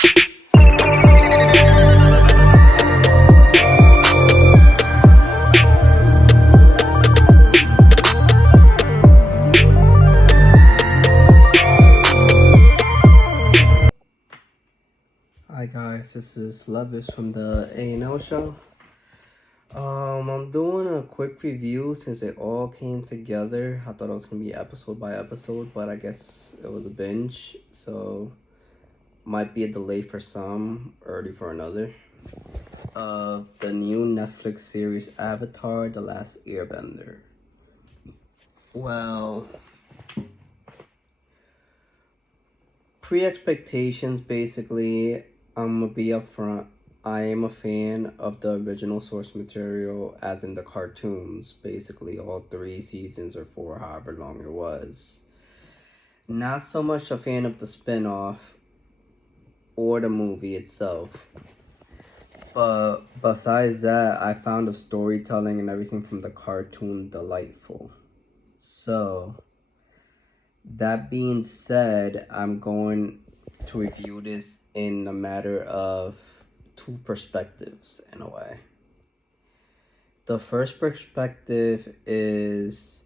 Hi guys, this is Levis from the A&L show. I'm doing a quick review since it all came together. I thought it was gonna be episode by episode, but I guess it was a binge, so might be a delay for some, early for another. The new Netflix series Avatar: The Last Airbender. Well, pre-expectations basically. I'm gonna be upfront. I am a fan of the original source material, as in the cartoons, basically all 3 seasons or 4, however long it was. Not so much a fan of the spin-off or the movie itself. But besides that, I found the storytelling and everything from the cartoon delightful. So, that being said, I'm going to review this in a matter of 2 perspectives in a way. The first perspective is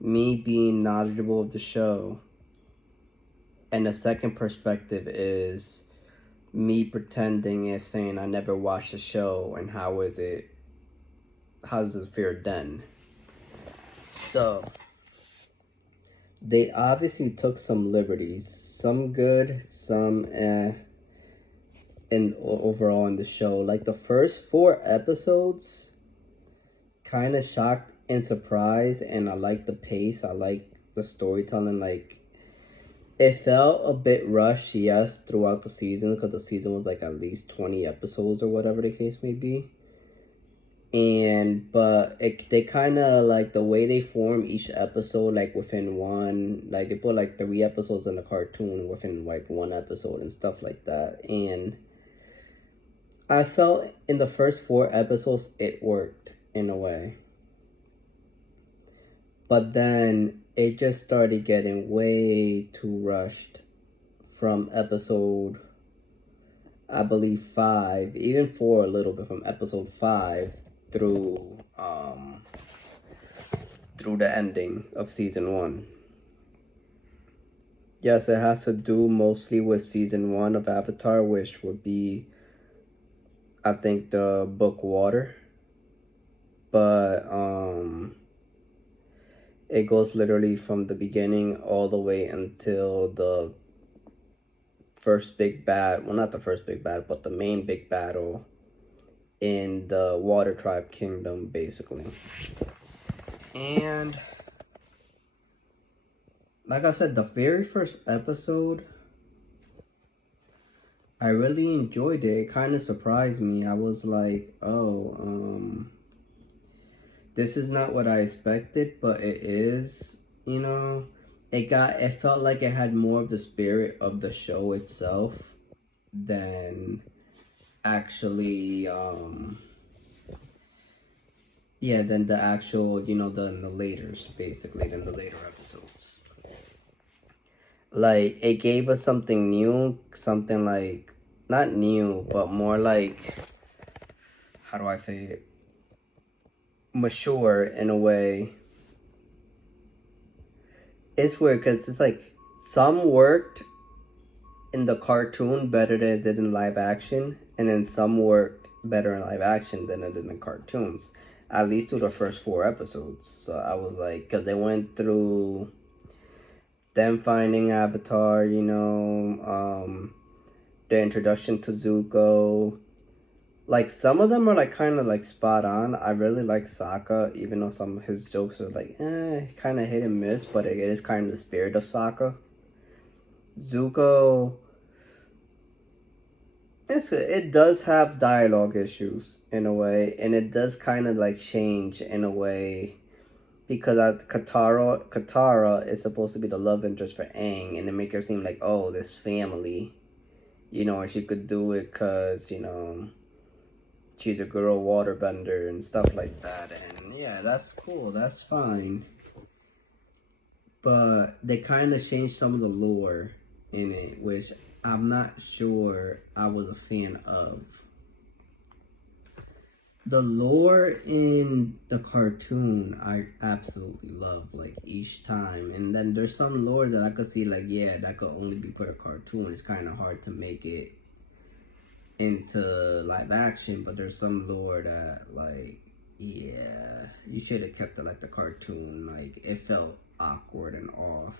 me being knowledgeable of the show, and the second perspective is me pretending and saying I never watched the show and how does it fare then. So they obviously took some liberties, some good, some in overall in the show. Like the first 4 episodes kind of shocked and surprised, and I like the pace, I like the storytelling. Like it felt a bit rushed, yes, throughout the season, because the season was like at least 20 episodes or whatever the case may be. But they kind of like the way they form each episode, like within one, like they put like 3 episodes in the cartoon within like 1 episode and stuff like that. And I felt in the first 4 episodes it worked in a way, but then it just started getting way too rushed from episode, I believe 5, even 4 a little bit, from episode 5 through the ending of season 1. Yes, it has to do mostly with season 1 of Avatar, which would be, I think, the book Water. But it goes literally from the beginning all the way until the first big bad, well, not the first big bad, but the main big battle in the Water Tribe Kingdom, basically. And like I said, the very first episode, I really enjoyed it. It kind of surprised me. I was like, oh, this is not what I expected, but it is, you know. It felt like it had more of the spirit of the show itself than actually, than the actual, than the than the later episodes. Like, it gave us something new, something like, not new, but more like, how do I say it? Mature in a way. It's weird because it's like some worked in the cartoon better than it did in live action, and then some worked better in live action than it did in cartoons. At least through the first 4 episodes. So I was like, because they went through them finding Avatar, the introduction to Zuko. Like, some of them are like kind of like spot on. I really like Sokka, even though some of his jokes are like kind of hit and miss, but it is kind of the spirit of Sokka. Zuko, it does have dialogue issues in a way, and it does kind of like change in a way, because Katara is supposed to be the love interest for Aang, and they make her seem like, oh, this family, and she could do it because she's a girl waterbender and stuff like that. And yeah, that's cool, that's fine, but they kind of changed some of the lore in it, which I'm not sure I was a fan of. The lore in the cartoon I absolutely love, like each time. And then there's some lore that I could see like, yeah, that could only be for the cartoon. It's kind of hard to make it into live action, but there's some lore that like, yeah, you should have kept it like the cartoon. Like it felt awkward and off.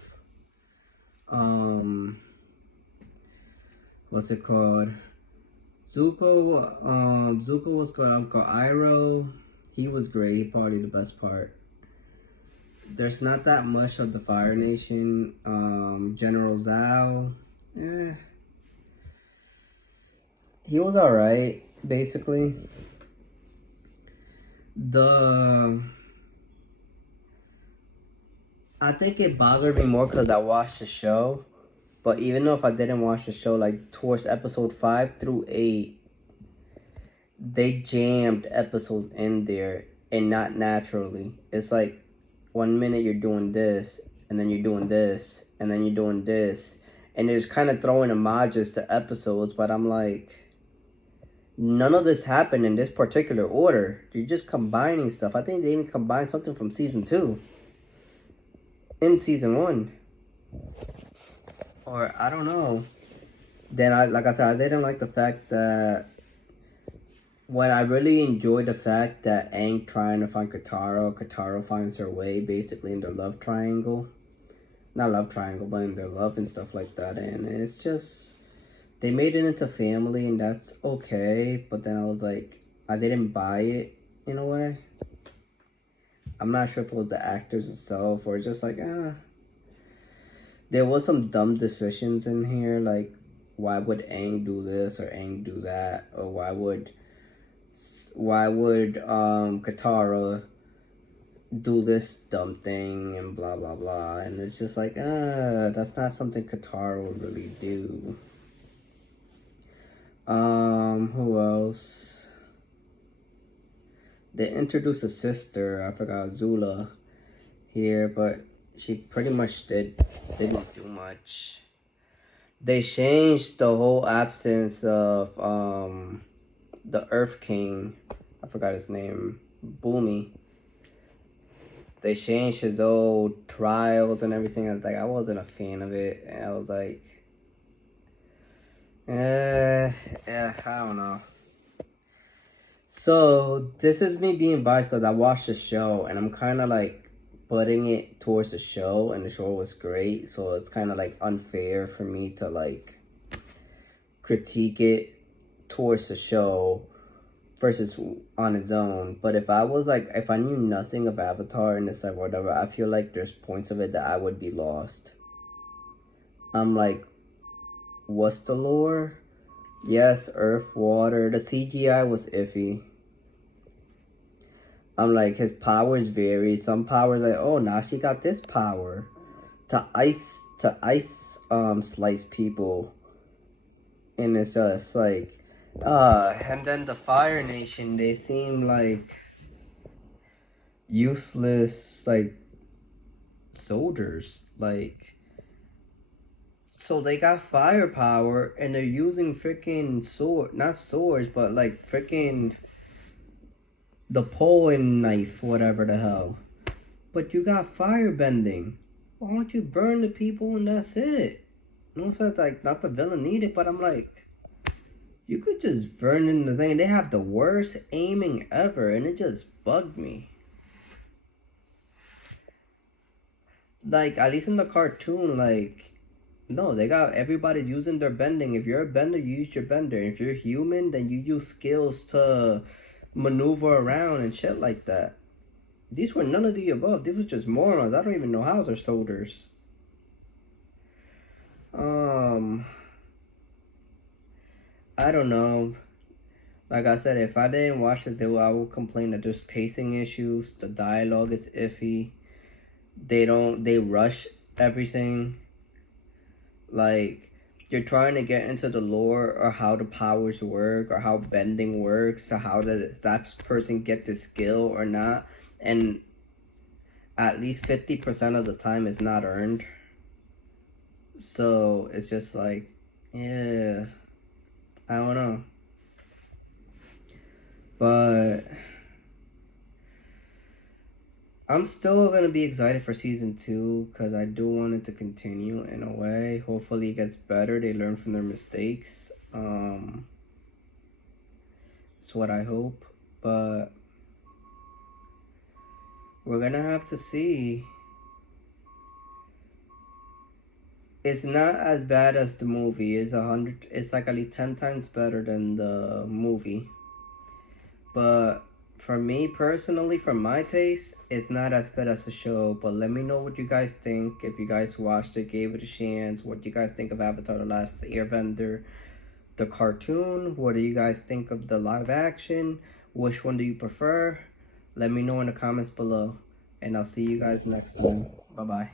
What's it called? Zuko was good. Uncle Iroh, he was great. Probably the best part. There's not that much of the Fire Nation. General Zhao, eh, he was alright, basically. The I think it bothered me more because I watched the show. But even though if I didn't watch the show, like towards episode 5 through 8, they jammed episodes in there and not naturally. It's like 1 minute you're doing this, and then you're doing this, and then you're doing this. And they're just kind of throwing homages to episodes, but I'm like, none of this happened in this particular order. You're just combining stuff. I think they even combined something from season 2 in season 1. Or I don't know. Then like I said, I didn't like the fact that when I really enjoyed the fact that Aang trying to find Katara finds her way basically in their love triangle. Not love triangle, but in their love and stuff like that. And it's just, they made it into family and that's okay. But then I was like, I didn't buy it in a way. I'm not sure if it was the actors itself or just like, There was some dumb decisions in here, like why would Aang do this or Aang do that, or why would Katara do this dumb thing and blah blah blah, and it's just like that's not something Katara would really do. Who else? They introduced a sister, I forgot, Zula, here, but she pretty much didn't do much. They changed the whole absence of the Earth King. I forgot his name. Boomy. They changed his old trials and everything. I wasn't a fan of it, and I was like, yeah, I don't know. So this is me being biased because I watched the show, and I'm kind of like putting it towards the show, and the show was great. So it's kind of like unfair for me to like critique it towards the show versus on its own. But if I was like, if I knew nothing of Avatar and this or whatever, I feel like there's points of it that I would be lost. I'm like, what's the lore? Yes, earth, water. The CGI was iffy. I'm like, his powers vary. Some powers like, oh, now she got this power to ice slice people, and it's just like, and then the Fire Nation, they seem like useless, like soldiers, like. So they got firepower and they're using freaking not swords, but like freaking the pole and knife, whatever the hell. But you got fire bending. Why don't you burn the people and that's it? No sense, like not the villain needed, but I'm like, you could just burn in the thing. They have the worst aiming ever, and it just bugged me. Like at least in the cartoon, like. No, they got everybody's using their bending. If you're a bender, you use your bender. If you're human, then you use skills to maneuver around and shit like that. These were none of the above. These were just morons. I don't even know how they're soldiers. I don't know. Like I said, if I didn't watch this, I would complain that there's pacing issues. The dialogue is iffy. They rush everything. Like, you're trying to get into the lore or how the powers work or how bending works or how does that person get the skill or not, and at least 50% of the time is not earned. So it's just like, Yeah, I don't know. But I'm still gonna be excited for season two because I do want it to continue in a way. Hopefully, it gets better. They learn from their mistakes. It's what I hope. But we're gonna have to see. It's not as bad as the movie. It's 100. It's like at least 10 times better than the movie. But for me personally, for my taste, it's not as good as the show. But let me know what you guys think. If you guys watched it, gave it a chance, what do you guys think of Avatar: The Last Airbender, the cartoon? What do you guys think of the live action? Which one do you prefer? Let me know in the comments below. And I'll see you guys next time. Bye bye.